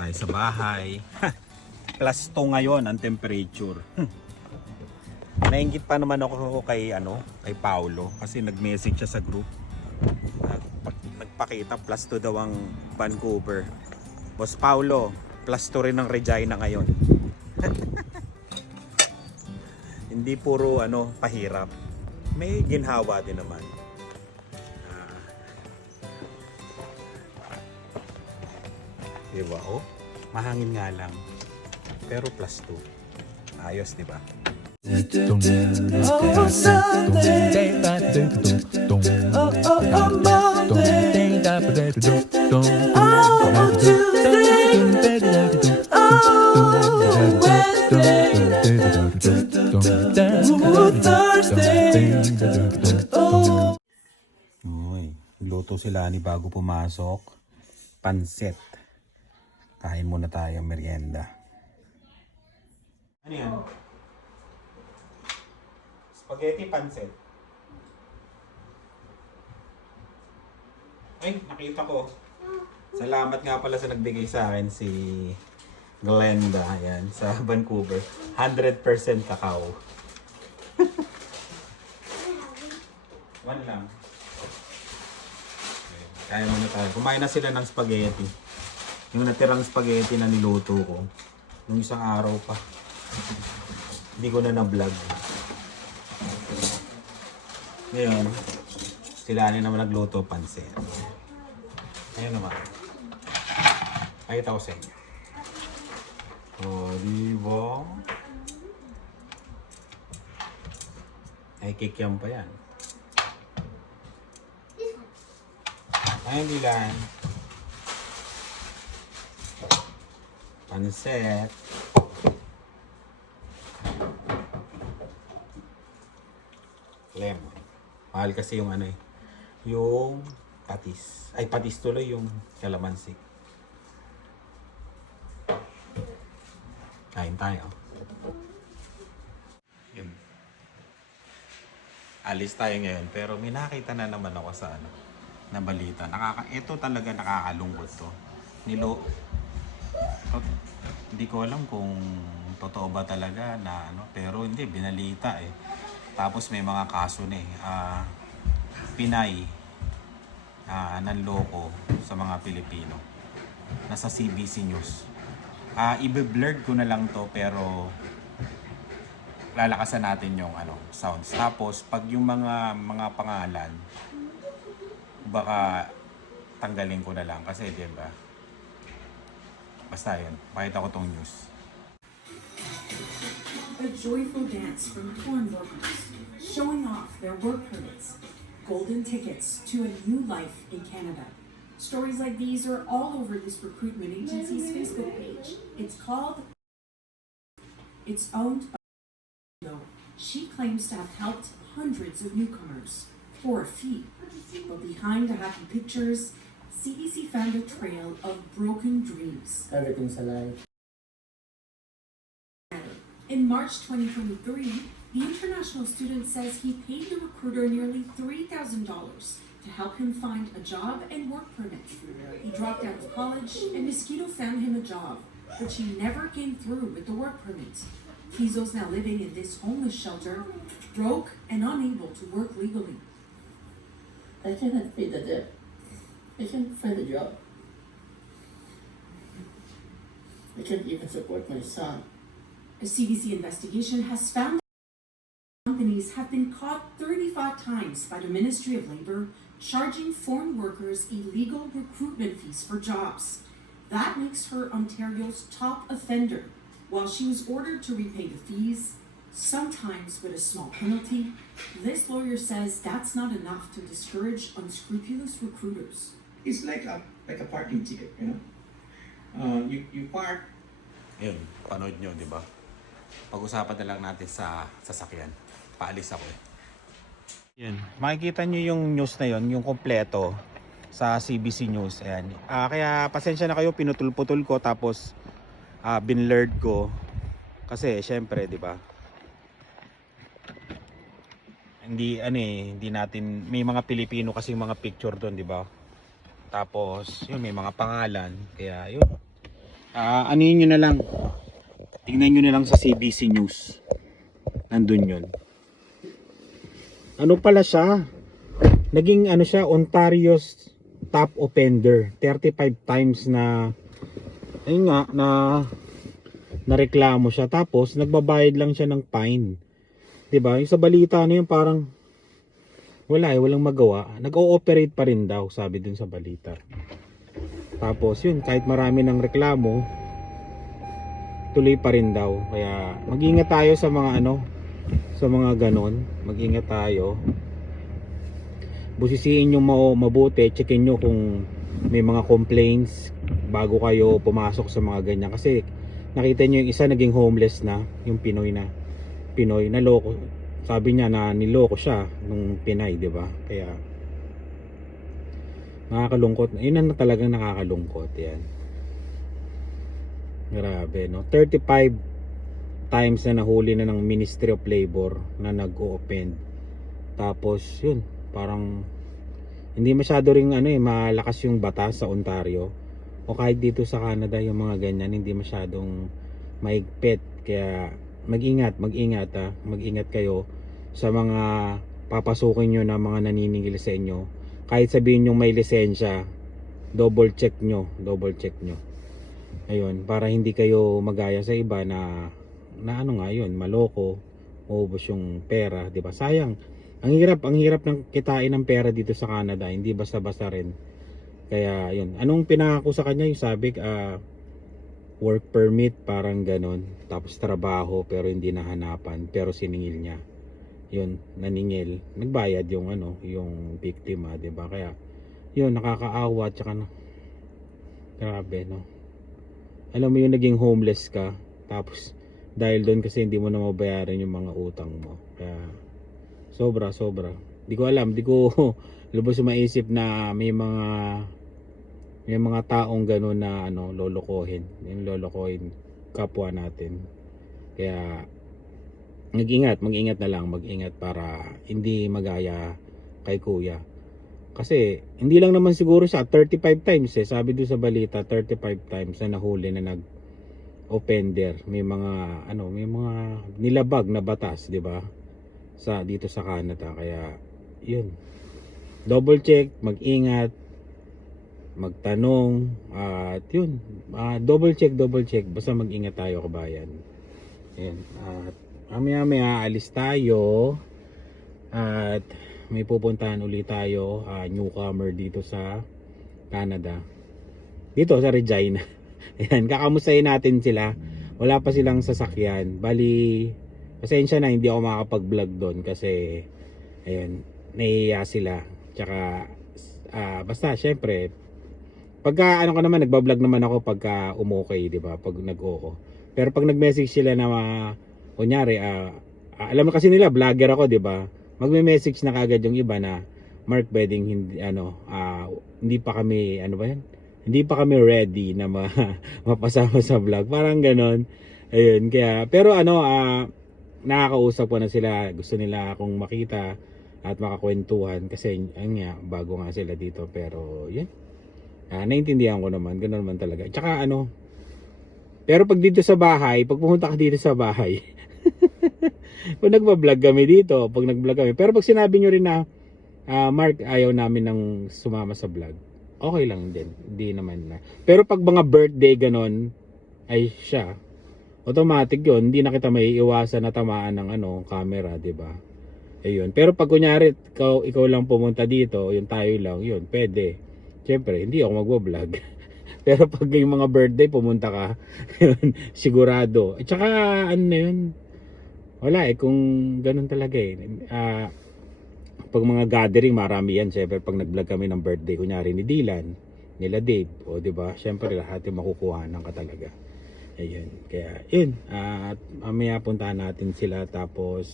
tayo sa bahay. Plus 2 ngayon ang temperature. Nainggit pa naman ako kay kay Paulo kasi nag-message siya sa group. Nagpakita plus 2 daw ang Vancouver. Boss Paulo, plus 2 rin ang Regina ngayon. Hindi puro pahirap. May ginhawa din naman. Diba? Oh, mahangin nga lang. Pero plus 2. Ayos, diba? Oh, Sunday. Oh, Monday. Oh, Tuesday. Oh, Wednesday. Oh, Thursday. Oh. Uy, luto sila ni bago pumasok. Pansit. Kain muna tayo merienda. Ano yan? Spaghetti pansit. Ay, nakita ko. Salamat nga pala sa nagbigay sa akin si Glenda. Ayan, sa Vancouver. 100% cacao. One lang. Kaya muna tayo. Kumain na sila ng spaghetti. Yung natirang spaghetti na niluto ko. Nung isang araw pa. Hindi ko na na-vlog. Ngayon, sila naman nagluto pansit. Ayun naman. Pakita ko sa inyo. O, diba? Ay, kikiam pa yan. Ayun, Dilan. Pansit. Lemon. Mahal kasi yung yung patis. Ay, patis tuloy yung kalamansi. Kain tayo. Yun. Alis tayo ngayon, pero may nakita na naman ako sa na balita. Ito talaga nakakalungkot to. Hindi ko alam kung totoo ba talaga na pero hindi, binalita eh. Tapos may mga kaso na Pinay nanloko sa mga Pilipino. Nasa CBC News. I-blurred ko na lang to pero lalakasan natin yung sounds. Tapos pag yung mga pangalan baka tanggalin ko na lang kasi 'di ba? Basta yun, pakita ko tong news. A joyful dance from corn workers, showing off their work permits, golden tickets to a new life in Canada. Stories like these are all over this recruitment agency's Facebook page. It's owned by She claims to have helped hundreds of newcomers for a fee. But behind the happy pictures, CBC found a trail of broken dreams. Everything's alive. In March 2023, the international student says he paid the recruiter nearly $3,000 to help him find a job and work permit. He dropped out of college and Mosquito found him a job, but she never came through with the work permit. Kizo's now living in this homeless shelter, broke and unable to work legally. I cannot pay the debt. I can't find a job. I can't even support my son. A CBC investigation has found that companies have been caught 35 times by the Ministry of Labour charging foreign workers illegal recruitment fees for jobs. That makes her Ontario's top offender, while she was ordered to repay the fees, sometimes with a small penalty. This lawyer says that's not enough to discourage unscrupulous recruiters. It's like a parking ticket, you park. Yun, panood nyo, di ba? Pag-usapan na lang natin sa sasakyan. Paalis ako eh. Yun, makikita nyo yung news na yun, yung kompleto sa CBC News. Ayan. Kaya pasensya na kayo, pinutol-putol ko tapos binlurred ko. Kasi syempre, di ba? Hindi natin, may mga Pilipino kasi mga picture doon, di ba? Tapos, yun, may mga pangalan. Kaya, yun. Ano nyo na lang. Tingnan nyo na lang sa CBC News. Nandun yun. Ano pala siya? Naging ano siya, Ontario's top offender. 35 times na ayun nga, na reklamo siya. Tapos nagbabayad lang siya ng fine. 'Di ba? Yung sa balita na yun parang walang magawa. Nag-ooperate pa rin daw, sabi dun sa balita. Tapos yun, kahit marami ng reklamo, tuloy pa rin daw. Kaya mag-ingat tayo sa mga sa mga ganon. Mag-ingat tayo. Busisiin nyo mabuti, checkin nyo kung may mga complaints bago kayo pumasok sa mga ganyan. Kasi nakita nyo yung isa naging homeless na, yung Pinoy na loko. Sabi niya na niloko siya nung Pinay, di ba? Kaya nakakalungkot. Yun ang talagang nakakalungkot yan. Grabe, no? 35 times na nahuli na ng Ministry of Labor na nag-o-offend. Tapos yun, parang hindi masyado ring malakas yung batas sa Ontario o kahit dito sa Canada yung mga ganyan hindi masyadong maigpit. Kaya mag-ingat kayo sa mga papasukin nyo na mga naniningil sa inyo. Kahit sabihin nyo may lisensya, double check nyo. Ayun, para hindi kayo magaya sa iba na maloko, maubos yung pera, di ba? Sayang. Ang hirap ng kitain ng pera dito sa Canada, hindi basta-basta rin. Kaya yun, anong pinangako sa kanya? Yung sabi, work permit, parang ganon. Tapos trabaho, pero hindi nahanapan, pero siningil niya. Yun, naningil. Nagbayad yung yung biktima, di ba? Kaya yun, nakakaawa, tsaka grabe, no? Alam mo yung naging homeless ka, tapos dahil doon kasi hindi mo na mabayaran yung mga utang mo. Kaya sobra. Di ko alam, di ko lubos maisip na may mga taong gano'n na lolokohin. Yung lolokohin kapwa natin. Kaya mag-ingat para hindi magaya kay kuya. Kasi hindi lang naman siguro siya 35 times sabi doon sa balita 35 times na nahuli na offender. May mga nilabag na batas, 'di ba? Dito sa Canada. Kaya 'yun. Double check, mag-ingat, magtanong at 'yun. Double check. Basta mag-ingat tayo, kabayan. Ayan. At mamaya alis tayo at may pupuntahan ulit tayo, newcomer dito sa Canada. Dito sa Regina. Ayan, kakamustahin natin sila. Wala pa silang sasakyan. Bali, pasensya na hindi ako makakapag-vlog doon kasi ayun, nahihiya sila. Tsaka basta syempre pagka nagba-vlog naman ako pagka umokay, 'di ba? Pag nag-oo. Pero pag nag-message sila na kunyari alam mo kasi nila vlogger ako, 'di ba? Magme-message na kagad yung iba na Mark, pwedeng hindi pa kami hindi pa kami ready na mapasama sa vlog. Parang ganon. Ayun, kaya pero nakakausap ko na sila. Gusto nila akong makita at makakwentuhan kasi bago nga sila dito. Pero yun, naintindihan ko naman. Ganon naman talaga. Tsaka pero pag dito sa bahay, pag pumunta ka dito sa bahay pag nagpa-vlog kami dito, pero pag sinabi nyo rin na Mark, ayaw namin ng sumama sa vlog, okay lang din, hindi naman na. Pero pag mga birthday ganon ay siya, automatic yun, hindi na kita may iwasan na tamaan ng camera, 'di ba? Ayun. Pero pag kunyari ikaw lang pumunta dito, yun tayo lang, yun pwede. Siyempre hindi ako magvo-vlog. Pero pag yung mga birthday pumunta ka, yun, sigurado. At saka yun, wala kung ganun talaga pag mga gathering marami yan. Siyempre pag nag-vlog kami ng birthday kunyari ni Dylan, nila Dave, o diba, siyempre lahat yung makukuhanan ka talaga. Ayun, kaya yun, at mamaya puntahan natin sila. Tapos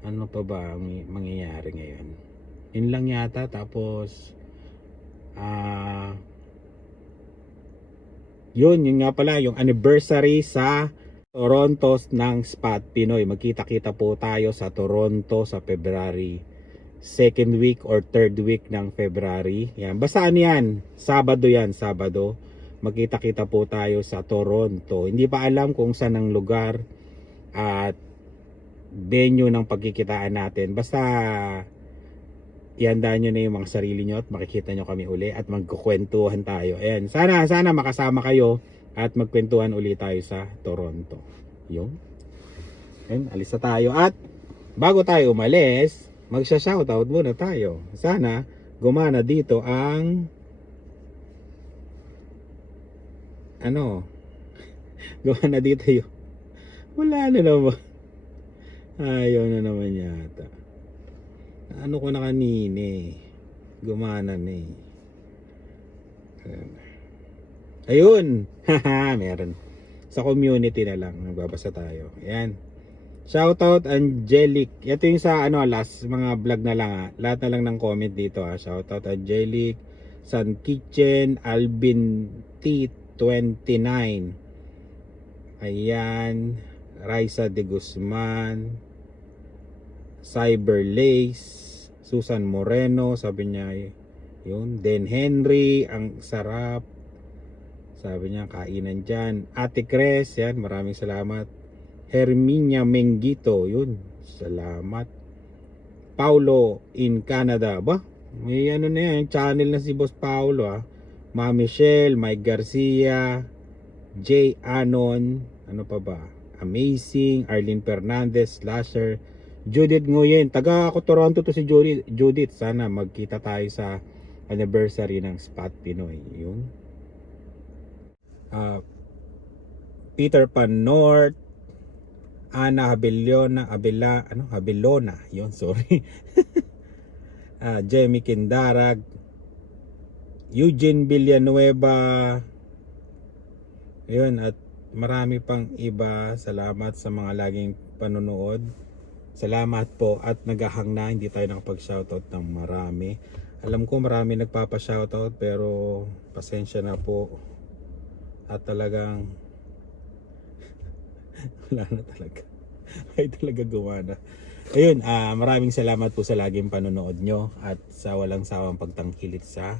ano pa ba ang mangyayari ngayon? Yun lang yata. Tapos yun nga pala yung anniversary sa Toronto ng Spot Pinoy. Magkita-kita po tayo sa Toronto sa February 2nd week or 3rd week ng February. Yan. Basta yan? Sabado yan. Sabado. magkita-kita po tayo sa Toronto. Hindi pa alam kung saan ang lugar at venue ng pagkikitaan natin. Basta ihandaan nyo na yung mga sarili nyo at makikita nyo kami uli at magkukwentuhan tayo. Ayan, sana makasama kayo at magkwentuhan uli tayo sa Toronto. Yung ayan, alis na tayo at bago tayo umalis, magsha-shoutout muna tayo. Sana gumana dito ang gumana dito yung wala na naman. Ayaw na naman yata. Ano ko na kanina eh. Gumana na eh. Ayun. Haha, meron. Sa community na lang. Nagbabasa tayo. Ayan. Shoutout Angelic. Ito yung sa last mga vlog na lang Lahat na lang ng comment dito Shoutout Angelic, Sun Kitchen, Alvin T29. Ayan. Raisa de Guzman, Cyber Lace, Susan Moreno, sabi niya yun. Den Henry, ang sarap. Sabi niya kainan dyan. Ate Cres, yan, maraming salamat. Herminia Mengito, yun, salamat. Paulo in Canada, ba? May na yan, channel na si Boss Paulo Ma Michelle, Mike Garcia, Jay Anon, ano pa ba? Amazing, Arlene Fernandez, Slasher, Judith Nguyen. Taga ako Toronto to si Judith. Sana magkita tayo sa anniversary ng Spot Pinoy. Yun. Peter Pan North, Ana Habelona. Yun, sorry. Jamie Kindarag, Eugene Villanueva. Yun, at marami pang iba. Salamat sa mga laging panonood. Salamat po at naghahang na hindi tayo nakapag-shoutout ng marami. Alam ko marami nagpapa-shoutout pero pasensya na po. At talagang wala na talaga. Ay talaga gumana. Ayun, maraming salamat po sa laging panonood nyo at sa walang sawang pagtangkilik sa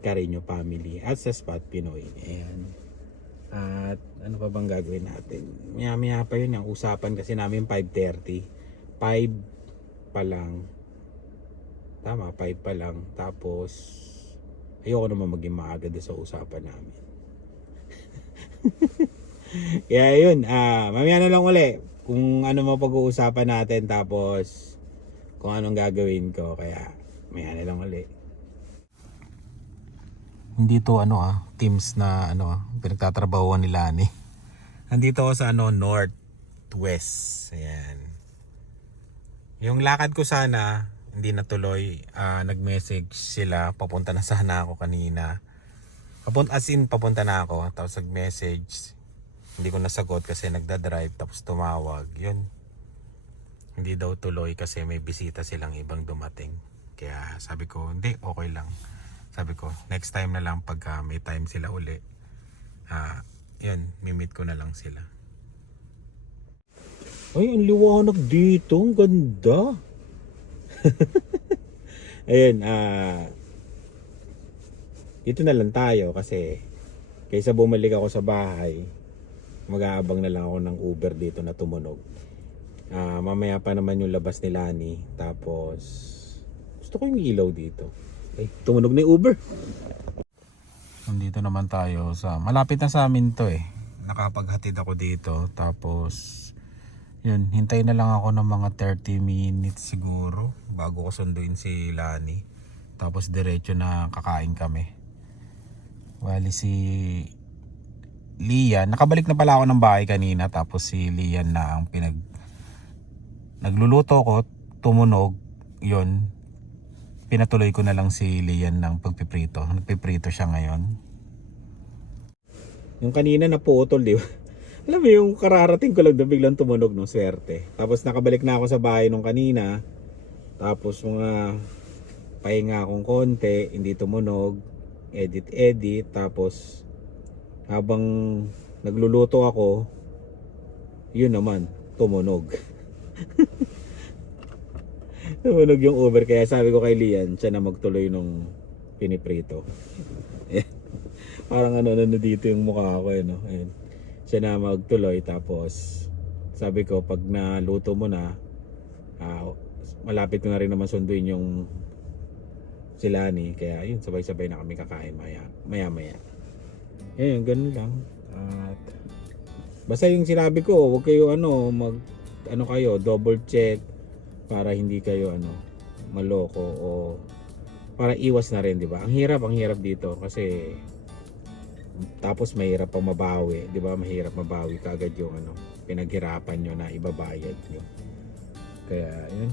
Carino family at sa Spot Pinoy. Ayan. At ano pa bang gagawin natin? Maya pa yun yung usapan kasi namin 5:30. 5 pa lang. Tama, 5 pa lang. Tapos ayoko naman maging maaga doon sa usapan namin. Kaya yun, mamaya na lang uli kung ano mapag-uusapan natin tapos kung anong gagawin ko. Kaya mamaya na lang uli. Hindi to teams na pinagtatrabahuan ni Lani. Nandito ako sa northwest. Ayan. Yung lakad ko sana hindi natuloy. Nag-message sila, papunta na sana ako kanina. Papunta na ako, tapos nag-message. Hindi ko nasagot kasi nagda-drive tapos tumawag. Yun. Hindi daw tuloy kasi may bisita silang ibang dumating. Kaya sabi ko, hindi, okay lang. Sabi ko, next time na lang pagka may time sila uli. Yun, mimit ko na lang sila. Ay, ang liwanag dito. Ang ganda. Ayun, dito na lang tayo kasi kaysa bumalik ako sa bahay, mag-aabang na lang ako ng Uber dito na tumunog. Mamaya pa naman yung labas ni Lani. Tapos, gusto ko yung ilaw dito. Ay, tumunog na yung Uber. Nandito naman tayo sa malapit na sa amin to nakapaghatid ako dito tapos yun, hintay na lang ako ng mga 30 minutes siguro bago ko sunduin si Lani tapos diretso na kakain kami. Wali si Lian, nakabalik na pala ako ng bahay kanina tapos si Lian na ang nagluluto ko, tumunog yun. Pinatuloy ko na lang si Lian ng pagpiprito. Nagpiprito siya ngayon. Yung kanina naputol, di ba? Alam mo yung kararating ko lang na biglang tumunog ng swerte. Tapos nakabalik na ako sa bahay nung kanina. Tapos mga pahinga akong konti, hindi tumunog. Edit. Tapos habang nagluluto ako, yun naman, tumunog. Tumunog yung Uber kaya sabi ko kay Lian siya na magtuloy nung piniprito. Parang ano dito yung mukha ko, no? Ayun. Siya na magtuloy, tapos sabi ko, pag naluto mo na, malapit ko na rin naman sunduin yung sila ni, kaya yun, sabay-sabay na kami kakain maya. Ayun, ganun lang. At basta yung sinabi ko, huwag kayo kayo, double check para hindi kayo maloko, o para iwas na rin, di ba? Ang hirap dito kasi tapos mahirap pa mabawi, di ba? Mahirap mabawi kagad yung pinaghirapan nyo na ibabayad nyo. Kaya yun.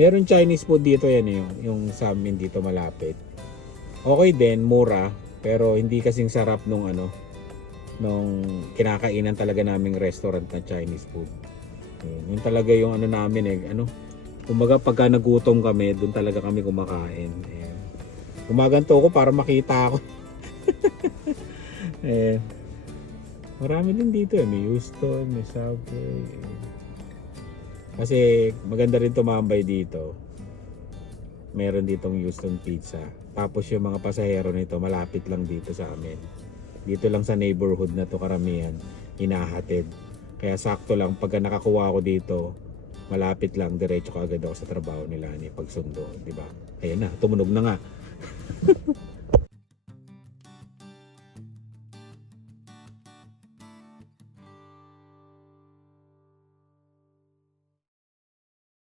Meron Chinese food dito, yan yung sa amin dito malapit. Okay din, mura, pero hindi kasing sarap nung kinakainan talaga naming restaurant na Chinese food. Yun talaga yung namin kumbaga pagka nagutom kami, doon talaga kami kumakain. Gumaganto ako para makita ako. Marami din dito, may Houston, may Subway. Kasi maganda rin tumambay dito. Meron ditong Houston Pizza. Tapos yung mga pasahero nito malapit lang dito sa amin. Dito lang sa neighborhood na to karamihan hinahatid. Kaya sakto lang pagka nakakuha ako dito, malapit lang, diretso ka agad ako sa trabaho nila ni pagsundo, di ba? Ayan na, tumunog na nga.